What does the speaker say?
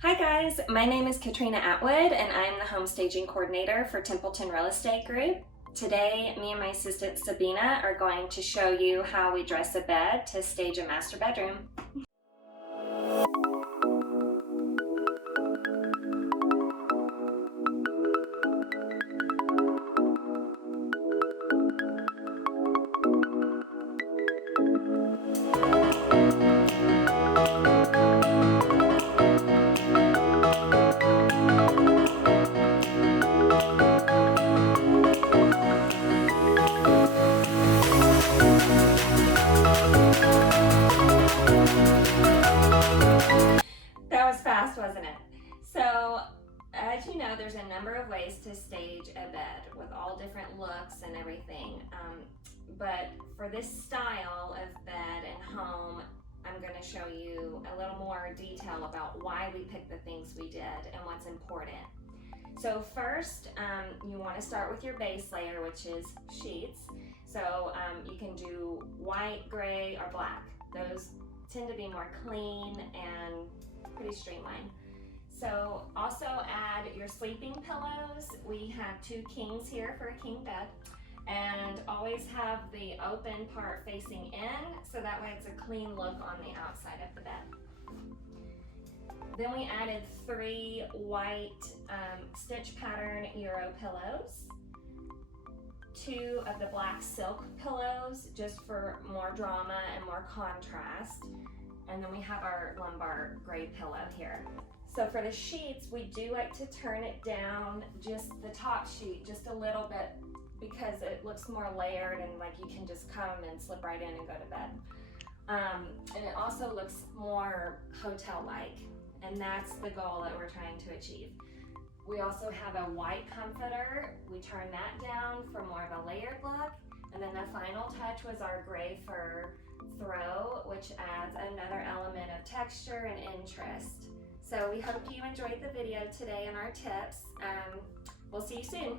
Hi guys, my name is Katrina Atwood and I'm the Home Staging Coordinator for Templeton Real Estate Group. Today, me and my assistant Sabina are going to show you how we dress a bed to stage a master bedroom. That was fast, wasn't it? So, as you know, there's a number of ways to stage a bed with all different looks and everything. But for this style of bed and home, I'm going to show you a little more detail about why we picked the things we did and what's important. So first, you want to start with your base layer, which is sheets. So you can do white, gray, or black. Those tend to be more clean and pretty streamlined. So also add your sleeping pillows. We have 2 kings here for a king bed, and always have the open part facing in, so that way it's a clean look on the outside of the bed. Then we added 3 white stitch pattern Euro pillows, 2 of the black silk pillows just for more drama and more contrast. And then we have our lumbar gray pillow here. So for the sheets, we do like to turn it down, just the top sheet, just a little bit, because it looks more layered and like you can just come and slip right in and go to bed. And it also looks more hotel-like, and that's the goal that we're trying to achieve. We also have a white comforter. We turn that down for more of a layered look. And then the final touch was our gray fur throw, which adds another element of texture and interest. So we hope you enjoyed the video today and our tips. We'll see you soon.